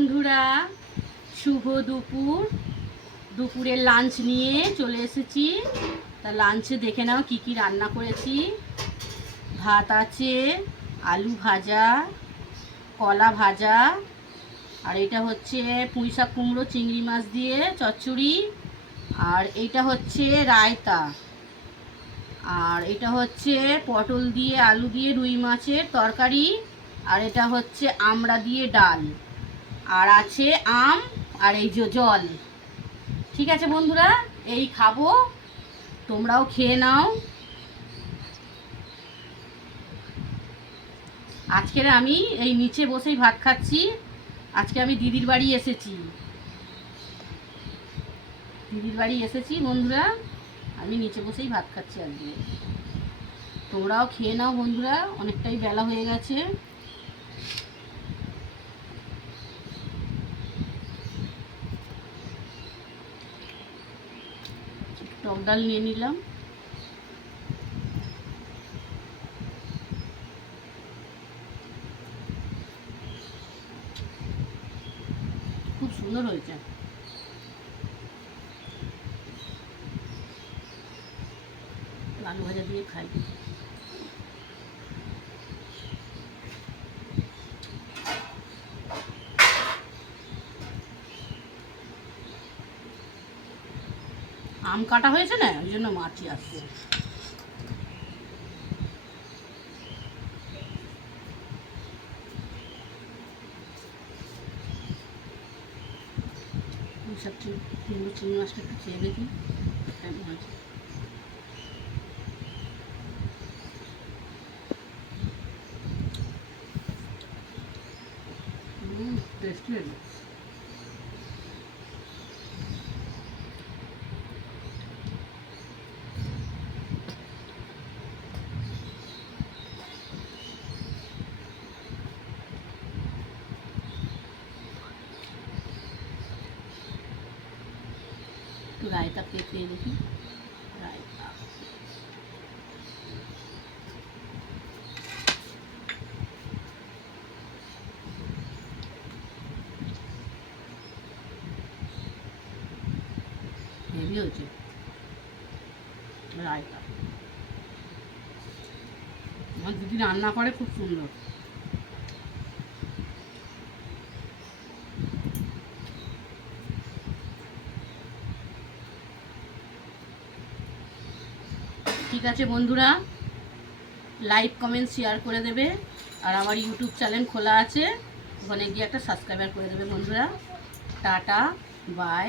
বন্ধুরা, শুভ দুপুর। দুপুরের লাঞ্চ নিয়ে চলে এসেছি। তা লাঞ্চে দেখে নাও কি কি রান্না করেছি। ভাত আছে, আলু ভাজা, কলা ভাজা, আর এটা হচ্ছে পুঁইশাক কুমড়ো চিংড়ি মাছ দিয়ে চচ্চড়ি, আর এটা হচ্ছে রায়তা, আর এটা হচ্ছে পটল দিয়ে আলু দিয়ে রুই মাছের তরকারি, আর এটা হচ্ছে আমড়া দিয়ে ডাল, আর আছে আম, আর এই যে জল। ঠিক আছে বন্ধুরা, এই খাবো, তোমরাও খেয়ে নাও। আজকের আমি এই নিচে বসেই ভাত খাচ্ছি। আজকে আমি দিদির বাড়ি এসেছি। বন্ধুরা, আমি নিচে বসেই ভাত খাচ্ছি আজকে। তোমরাও খেয়ে নাও বন্ধুরা, অনেকটাই বেলা হয়ে গেছে। টক ডাল নিয়ে নিলাম। খুব সুন্দর হয়েছে। আলু ভাজা দিয়ে খাই। আম কাটা হয়েছে না, ওই জন্য মাছি আসছে। সব চিংড়ি মাছটা একটু খেয়ে দেখি কেমন আছে। টেস্টি হয়েছে। একটু রায়তা খেয়ে দেখি। রায়তা হেভি হয়েছে। রায়তা আমার দিদি রান্না করে খুব সুন্দর। ঠিক আছে বন্ধুরা, লাইক কমেন্ট শেয়ার করে দেবে, আর আমার ইউটিউব চ্যানেল খোলা আছে, ওখানে গিয়ে একটা সাবস্ক্রাইবার করে দেবে বন্ধুরা। Tata, by.